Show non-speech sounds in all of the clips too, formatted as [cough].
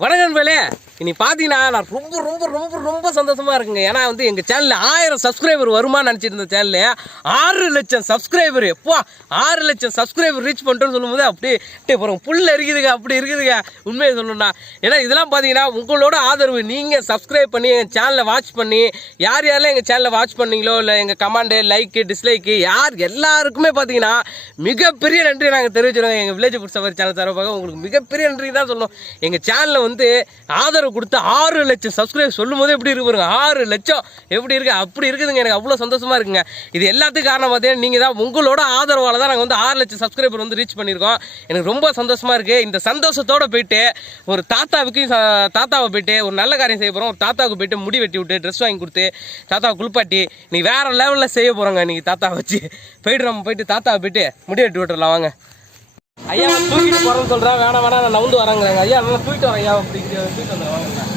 வணக்கம் நண்பர்களே இனி பார்த்தீங்கன்னா நான் ரொம்ப ரொம்ப ரொம்ப ரொம்ப சந்தோஷமாக இருக்குங்க. ஏன்னா வந்து எங்கள் சேனலில் ஆயிரம் சப்ஸ்கிரைபர் வருமான்னு நினச்சிட்டு இருந்த சேனலில் ஆறு லட்சம் சப்ஸ்கிரைபர் எப்போ ஆறு லட்சம் சப்ஸ்கிரைபர் ரீச் பண்ணிட்டோன்னு சொல்லும்போது அப்படியே அப்புறம் போகிறோம் புல் இருக்குதுங்க அப்படி இருக்குதுங்க. உண்மையை சொல்லணும்னா. ஏன்னா இதெல்லாம் பார்த்தீங்கன்னா உங்களோட ஆதரவு. நீங்கள் சப்ஸ்கிரைப் பண்ணி எங்கள் சேனலை வாட்ச் பண்ணி யார் யாரெல்லாம் எங்கள் சேனலை வாட்ச் பண்ணீங்களோ இல்லை எங்கள் கமெண்டு லைக்கு டிஸ்லைக்கு யார் எல்லாருக்குமே பார்த்தீங்கன்னா மிகப்பெரிய நன்றி நாங்கள் தெரிவிச்சிருக்கோம் எங்கள் வில்லேஜ் ஃபுட் சஃபர் சேனல் சார்பாக உங்களுக்கு மிகப்பெரிய நன்றி தான் சொல்லணும். எங்கள் சேனலில் வந்து ஆதரவு கொடுத்து ஆறு லட்சம் சப்ஸ்கிரைப் சொல்லும் போது எப்படி இருக்கு ஆறு லட்சம். எப்படி இருக்கு? அப்படி இருக்குதுங்க. எனக்கு அவ்வளோ சந்தோஷமா இருக்குங்க. இது எல்லாத்துக்கும் காரணம் பார்த்தீங்கன்னா நீங்கள் தான் உங்களோட ஆதரவால் தான் நாங்கள் வந்து ஆறு லட்சம் சப்ஸ்கிரைபர் வந்து ரீச் பண்ணியிருக்கோம். எனக்கு ரொம்ப சந்தோஷமா இருக்கு. இந்த சந்தோஷத்தோட போயிட்டு ஒரு தாத்தாவுக்கு தாத்தாவை போயிட்டு ஒரு நல்ல காரியம் செய்ய போகிறோம் ஒரு தாத்தாவுக்கு போயிட்டு முடி வெட்டி விட்டு ட்ரெஸ் வாங்கி கொடுத்து தாத்தாவை குளிப்பாட்டி நீ வேற லெவலில் செய்ய போகிறோங்க நீங்கள் தாத்தாவை வச்சு. போயிட்டு நம்ம போயிட்டு தாத்தாவை போயிட்டு முடி வெட்டி விட்டுறலாம். வாங்க. ஐயா அவன் தூக்கிட்டு போறேன்னு சொல்றேன் வேணாம் வேணாம் நான் நவுந்து வரேங்கிறாங்க. ஐயா நல்லா தூக்கிட்டு வரேன் ஐயா அப்படி தூக்கிட்டு வந்துடுறேன்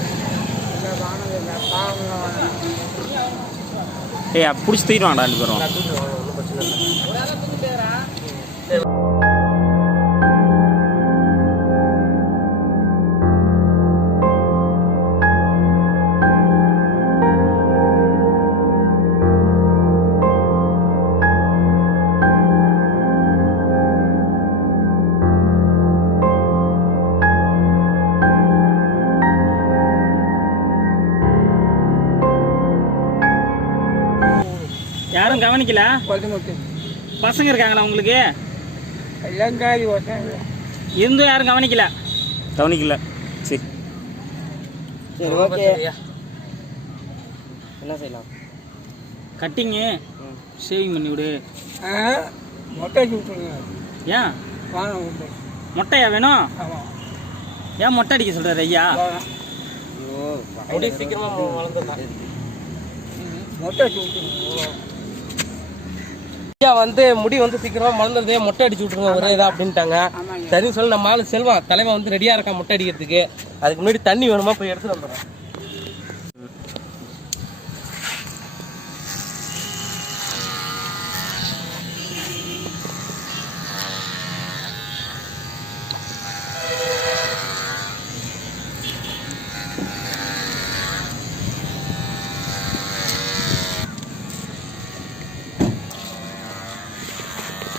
ஏய் பிடிச்சி தூக்கிட்டு வாங்கடா ரெண்டு பேரும். யாரும் கவனிக்கல பசங்க இருக்காங்களா உங்களுக்கு? இருந்தும் யாரும் கவனிக்கல? கவனிக்கல. சரி. சரி ஓகே. என்ன செய்யலாம்? கட்டிங்கு. ஷேவிங் பண்ணி விடு. மொட்டை ஏன்? மொட்டையா வேணும்? ஏன் மொட்டை அடிக்க சொல்றாரு ஐயா? முடி சீக்கிரமா வளர்ந்துதான் மொட்டை ஐயா வந்து முடி வந்து சீக்கிரமா மலர்ந்ததே மொட்டை அடிச்சு விட்டுருங்க ஒரே இதா அப்படின்ட்டாங்க. சரின்னு சொல்லி நம்ம ஆளு செல்வம் தலைவன் வந்து ரெடியா இருக்கான் மொட்டை அடிக்கிறதுக்கு. அதுக்கு முன்னாடி தண்ணி வேணுமா போய் எடுத்துட்டு வந்துடுறேன்.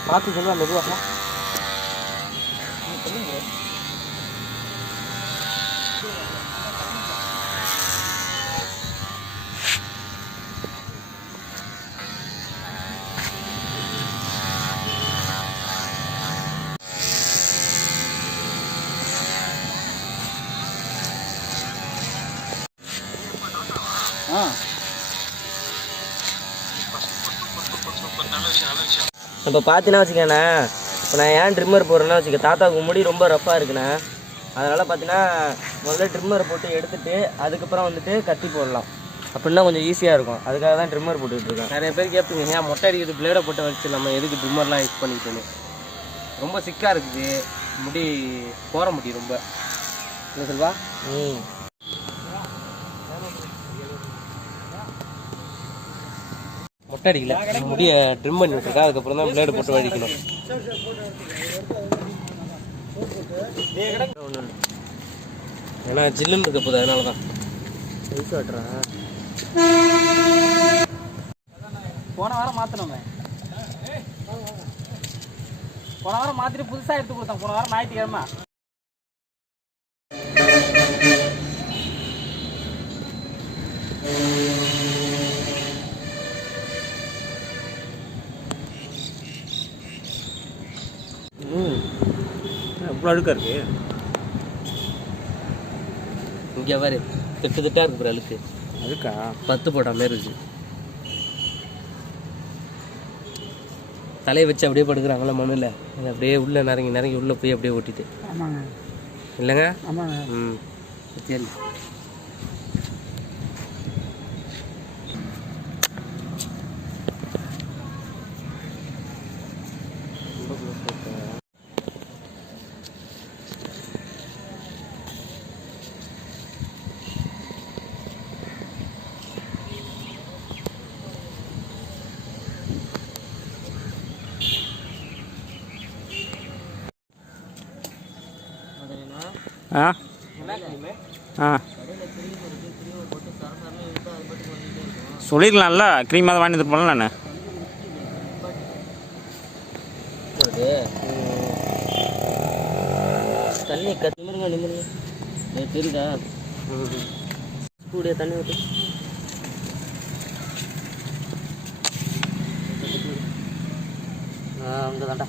பார்த்து சொல்லுவா மெதுவாக ஆ இப்போ பார்த்தீங்கன்னா வச்சுக்கண்ணே இப்போ நான் ஏன் ட்ரிம்மர் போடுறேன்னா வச்சுக்க தாத்தாவுக்கு முடி ரொம்ப ரஃப்பாக இருக்குண்ணே. அதனால் பார்த்தீங்கன்னா முதல்ல ட்ரிம்மரை போட்டு எடுத்துட்டு அதுக்கப்புறம் வந்துட்டு கத்தி போடலாம். அப்படின்னா கொஞ்சம் ஈஸியாக இருக்கும். அதுக்காக தான் ட்ரிம்மர் போட்டுக்கிட்டு இருக்கேன். நிறைய பேர் கேட்பீங்க ஏன் மொட்டை அடிக்கிறது பிளேடை போட்டு வச்சு நம்ம எதுக்கு ட்ரிம்மர்லாம் யூஸ் பண்ணிக்கிட்டோன்னு? ரொம்ப சிக்காக இருக்குது. முடி போற முடி ரொம்ப. என்ன சொல்வா? ம். மொட்டை அடிக்கல முடிய ட்ரிம் பண்ணி விட்டுருக்கா. அதுக்கப்புறம் தான் பிளேடு போட்டு வடிக்கணும் ஏன்னா ஜில்லுன்னு இருக்க போகுது. அதனால தான் போன வாரம் மாற்றணுமே போன வாரம் மாத்திட்டு புதுசாக எடுத்து கொடுத்தேன். போன வாரம் ஞாயிற்றுக்கிழமை. அவ்வளோ அழுக்காக இருக்கு? இங்கே பாரு திட்டு திட்டா இருக்கு பாரு அழுக்கு. அழுக்கா? பத்து போட்டா மாதிரி இருக்கு. தலையை வச்சு அப்படியே படுக்கிறாங்களா மண்ணில் அது அப்படியே உள்ள நரங்கி நரங்கி உள்ள போய் அப்படியே ஓட்டிட்டு. ஆமாங்க. இல்லைங்க? ஆமாங்க. ம். சரி. ஆ? ஆ. சொல்லிருக்கலாம்ல க்ரீமாக தான் வாங்கிட்டு போகலாம் நான். தண்ணி கத் நிமிருங்க நிமிருங்க தெரியுதா கூடிய தண்ணி விட்டு ஆ அங்கே தான்டா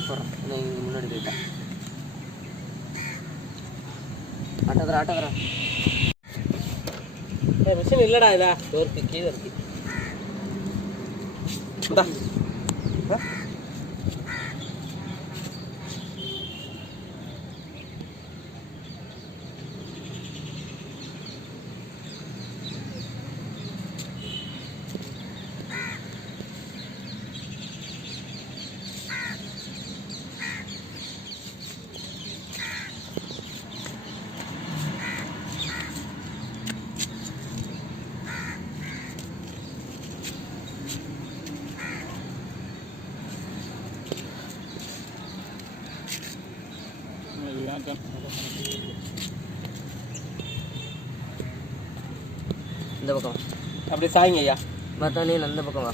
போகிறேன் இங்கே முன்னாடி போயிட்டேன் ஆட்டோதரா ஆட்டோதரா மிஷின் இல்லடா இதா. இருக்கு கீழே இருக்கு. இந்த பக்கம் அப்படியே சாய்ங்க ஐயா. பார்த்தானே அந்த பக்கம் வா.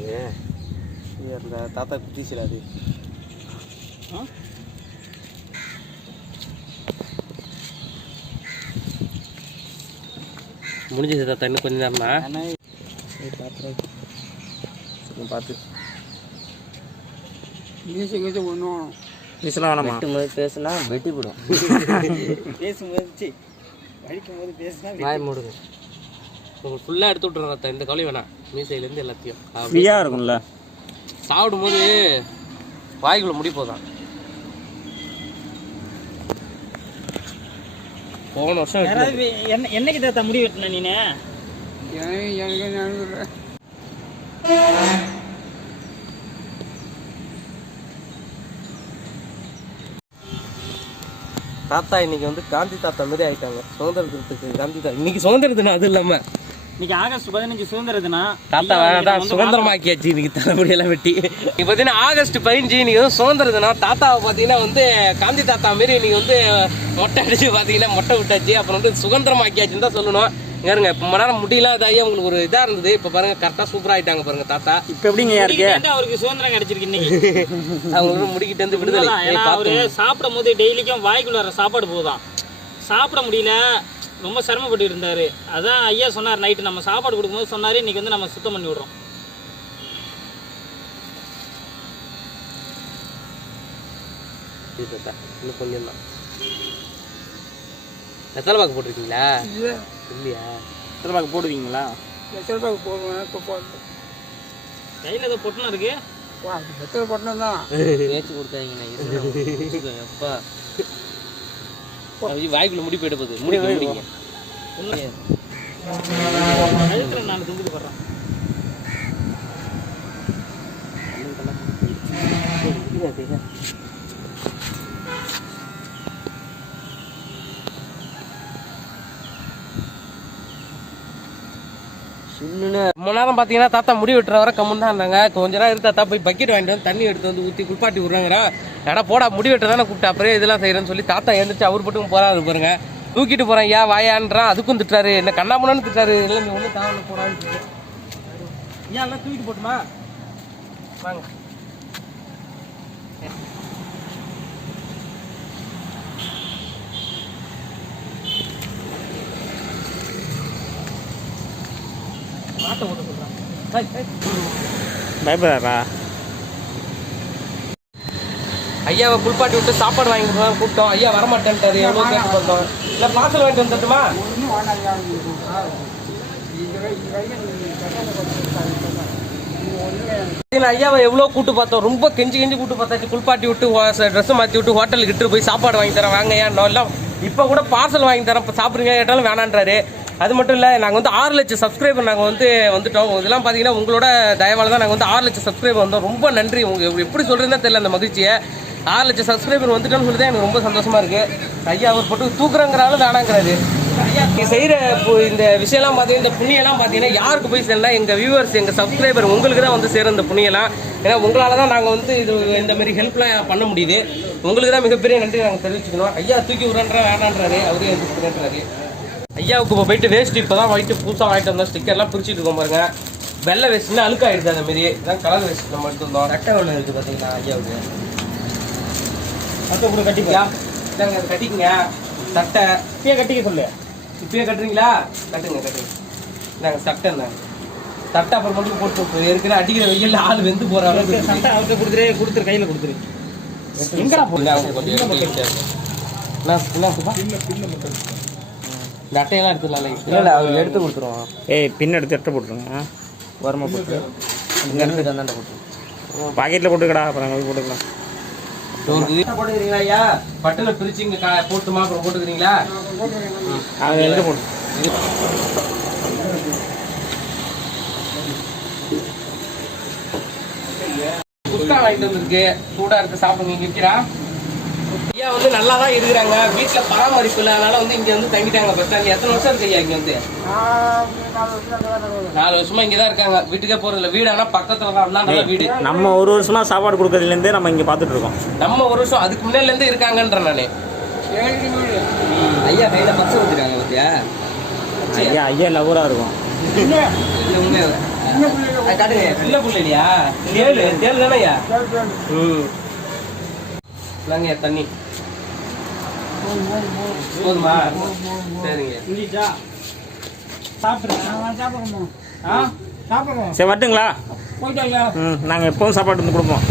இது? அந்த தாத்தா குட்டிச்சில அது. முடிஞ்சது தாத்தா இன்னும் கொஞ்ச நேரம்னா? பார்த்து. மீசை கீசை ஒன்றும் வேணாமா. வெட்டும் போது பேசுனா? வெட்டி போடும் பேசும்போது வலிக்கும் போது பேசினா வாய் மூடுங்க. உங்களுக்கு ஃபுல்லாக எடுத்து விட்றேன் தாத்தா இந்த கவலை வேணாம். மீசையிலேருந்து எல்லாத்தையும். ஃப்ரீயாக இருக்கும்ல? சாப்பிடும்போது வாய்க்குள்ள முடி போதான் போன வருஷம் என்னைக்கு தாத்தா முடி வெட்டின நீனு? எனக்கு தாத்தா இன்னைக்கு வந்து காந்தி தாத்தா மாதிரி ஆயிட்டாங்க. சுதந்திர தினத்துக்கு காந்தி தாத்தா இன்னைக்கு சுதந்திர தினம் அது இல்லாம. இன்னைக்கு ஆகஸ்ட் பதினஞ்சு சுதந்திர தினம் தாத்தா வேணாம் சுதந்திரமாக்கியாச்சு இன்னைக்கு தலைமுடியெல்லாம் வெட்டி. இன்னைக்கு பார்த்தீங்கன்னா ஆகஸ்ட் பதினஞ்சு இன்னைக்கு வந்து சுதந்திர தினம் தாத்தாவை பார்த்தீங்கன்னா வந்து காந்தி தாத்தா மாரி இன்னைக்கு வந்து மொட்டை அடிச்சு பார்த்தீங்கன்னா மொட்டை விட்டாச்சு. அப்புறம் வந்து சுதந்திரமாக்கியாச்சுன்னு தான் சொல்லணும். இங்க பாருங்க இப்போ மணி நேரம் முடியல இதாகி உங்களுக்கு ஒரு இதாக இருந்தது. இப்போ பாருங்க கரெக்டாக சூப்பராக ஆயிட்டாங்க பாருங்க தாத்தா. இப்போ எப்படிங்க இருக்கு இன்னைக்கு அவருக்கு சுதந்திரம் கிடைச்சிருக்கு இன்னைக்கு. [laughs] அவங்களுக்கு முடிக்கிட்டு வந்து விடுதலை. அவரு சாப்பிடும் போது டெய்லிக்கும் வாய்க்குள்ள வர சாப்பாடு போதும். சாப்பிட முடியல ரொம்ப சிரமப்பட்டு இருந்தாரு. அதான் ஐயா சொன்னார் நைட்டு நம்ம சாப்பாடு கொடுக்கும்போது சொன்னாரு இன்னைக்கு வந்து நம்ம சுத்தம் பண்ணி விடுறோம். இது தாத்தா இன்னும் கொஞ்சம் தான். எத்தனை பாக்கு போட்டிருக்கீங்களா? இல்லையா? எத்தனை பாக்கு போடுவீங்களா? எத்தனை ரூபாய்க்கு போடுவேன்? இப்போ போடுறேன் கையில ஏதோ பொட்டுன்னு இருக்கு. வா எத்தனை பட்டம் தான்? [laughs] பேச்சு கொடுத்தாங்க எப்பா வாய்க்குள்ள முடி போயிட போகுது. முடி முடிங்க நான் தும்புது படுறேன் சுண்ணுன்னு ரொம்ப நேரம் பார்த்தீங்கன்னா தாத்தா முடி வெட்டுற வர கம்முன்னு தான் இருந்தாங்க. கொஞ்ச நேரம் இருந்து தாத்தா போய் பக்கெட் வாங்கிட்டு வந்து தண்ணி எடுத்து வந்து ஊற்றி குளிப்பாட்டி விட்றாங்கடா ஏடா போடா முடி வெட்ட தானே கூப்பிட்டா. அப்புறம் இதெல்லாம் செய்கிறேன்னு சொல்லி தாத்தா எழுந்திரிச்சு அவர் மட்டும் போறாரு பாருங்க. தூக்கிட்டு போறேன் ஏன் வாயான்றான் அதுக்கும் திட்டுறாரு. என்ன கண்ணாமண்ணு திட்டாரு இல்லை நீ ஒன்றும் தாவல போடான்னு ஏன் எல்லாம் தூக்கிட்டு போட்டுமா? வாங்க. மாட்டை ஓட்ட சொல்கிறான் பயப்படாரா ஐயாவை குளிப்பாட்டி விட்டு சாப்பாடு வாங்கி கொடுக்கலாம் கூப்பிட்டோம். ஐயா வரமாட்டேன்ட்டாரு. எவ்வளோ கேட்டு பார்த்தோம் இல்லை பார்சல் வாங்கிட்டு வந்துட்டுமா ஐயாவை எவ்வளோ கூட்டு பார்த்தோம். ரொம்ப கெஞ்சி கெஞ்சி கூட்டு பார்த்தாச்சு. குளிப்பாட்டி விட்டு ட்ரெஸ்ஸை மாற்றி விட்டு ஹோட்டலுக்கு இட்டு போய் சாப்பாடு வாங்கி தரேன். வாங்க ஐயா எல்லாம் இப்போ கூட பார்சல் வாங்கி தரேன். இப்போ சாப்பிடுங்க கேட்டாலும் வேணான்றாரு. அது மட்டும் இல்லை நாங்கள் வந்து ஆறு லட்சம் சப்ஸ்கிரைபர் நாங்கள் வந்து வந்துட்டோம். இதெல்லாம் பார்த்தீங்கன்னா உங்களோட தயவால் தான் நாங்கள் வந்து ஆறு லட்சம் சப்ஸ்கிரைபர் வந்தோம். ரொம்ப நன்றி. உங்கள் எப்படி சொல்கிறதுனே தெரியல அந்த மகிழ்ச்சியை. ஆறு லட்சம் சப்ஸ்கிரைபர் வந்துட்டோன்னு சொல்லி தான் எனக்கு ரொம்ப சந்தோஷமாக இருக்குது ஐயா அவர் போட்டு தூக்குறங்கிறாலும் வேணாங்கிறாரு நீ செய்கிற இந்த விஷயம்லாம் பார்த்தீங்கன்னா இந்த புண்ணியெல்லாம் பார்த்தீங்கன்னா யாருக்கு போய் சேரலாம் எங்கள் வியூவர்ஸ் எங்கள் சப்ஸ்கிரைபர் உங்களுக்கு தான் வந்து சேரும் இந்த புண்ணியெல்லாம் ஏன்னா உங்களால் தான் நாங்கள் வந்து இது இந்த மாதிரி ஹெல்ப்லாம் பண்ண முடியுது. உங்களுக்கு தான் மிகப்பெரிய நன்றி நாங்கள் தெரிவிச்சுக்கணும். ஐயா தூக்கி விட்றா வேணான்றாரு. அவரே எதிர்க்கிறாரு ஐயாவுக்கு இப்போ போயிட்டு வேஸ்ட் இப்போ தான் போயிட்டு புதுசாக வாங்கிட்டு வந்தோம் ஸ்டிக்கர்லாம் பிரிச்சுட்டு இருக்கோம் பாருங்க. வெள்ளை வேஸ்ட்னா அழுக்காயிடுது அந்த மாதிரி இதான் கலர் வேஸ்ட் நம்ம எடுத்து வந்தோம். சட்டை ஒன்று இருக்குது பார்த்தீங்களா ஐயாவுக்கு? அத்தை கூட கட்டி ஐயா இதாங்க அதை கட்டிக்கங்க. சட்டை. இப்பயே கட்டிக்க சொல்லு. இப்பயே கட்டுறீங்களா? கட்டுங்க கட்டுங்க. நாங்கள் சட்டை இருந்தாங்க சட்டை அப்புறம் மட்டும் போட்டு. இருக்கிற அடிக்கிற வெயில்ல ஆள் வெந்து போற அளவுக்கு சட்டை அவர்கிட்ட கொடுத்துரு கொடுத்துரு கையில் கொடுத்துரு. எங்கடா போ இல்ல, அவங்க கொஞ்சம். என்ன, என்ன சுபா? இந்த அட்டையெல்லாம் எடுத்துடலாம் இல்லை? இல்லை அவர் எடுத்து கொடுத்துருவோம். ஏய் பின் எடுத்து எட்ட போட்டுருங்க. ஓரமாக போட்டு. இங்கே இருந்து தந்தாண்ட போட்டு. பாக்கெட்டில் போட்டுக்கடா அப்புறம் அங்கே போய் போட்டுக்கலாம். போட்டுக்கிறீங்களா ஐயா? பட்டுல பிரிச்சு இங்க கா- போட்டுமா அப்புறம் போட்டுக்கிறீங்களா? அதை எடுத்து போட்டு குஸ்கா வாங்கிட்டு வந்திருக்கு. சூடா இருக்கு சாப்பிடுங்க. விற்கிறா ஐயா வந்து நல்லா தான் இருக்கிறாங்க. வீட்டுல பராமரிப்பு இல்லை. அதனால வந்து இங்க வந்து தங்கிட்டாங்க பஸ் ஸ்டாண்ட் எத்தனை வருஷம் இருக்கு ஐயா இங்க வந்து? நாலு வருஷமா இங்க தான் இருக்காங்க. வீட்டுக்கே போறது இல்ல. வீடு ஆனா பக்கத்துல தான். நல்ல வீடு. நம்ம ஒரு வருஷமா சாப்பாடு கொடுக்கறதுலேருந்தே நம்ம இங்கே பார்த்துட்டு இருக்கோம். நம்ம ஒரு வருஷம் அதுக்கு முன்னாடில இருந்து இருக்காங்கன்ற நானு. ஐயா கையில் பச்சை ஊற்றிருக்காங்க பார்த்தியா ஐயா ஐயா லவராக இருக்கும். காட்டுங்க. சின்ன புள்ள இல்லையா தேளு தேளு தானே ஐயா? ம். இந்தாங்க தண்ணி. போதுமா? சரிங்க. சரி வரட்டுங்களா? போயிட்டு ஐயா ம் நாங்கள் எப்போவும் சாப்பாடு வந்து கொடுப்போம்.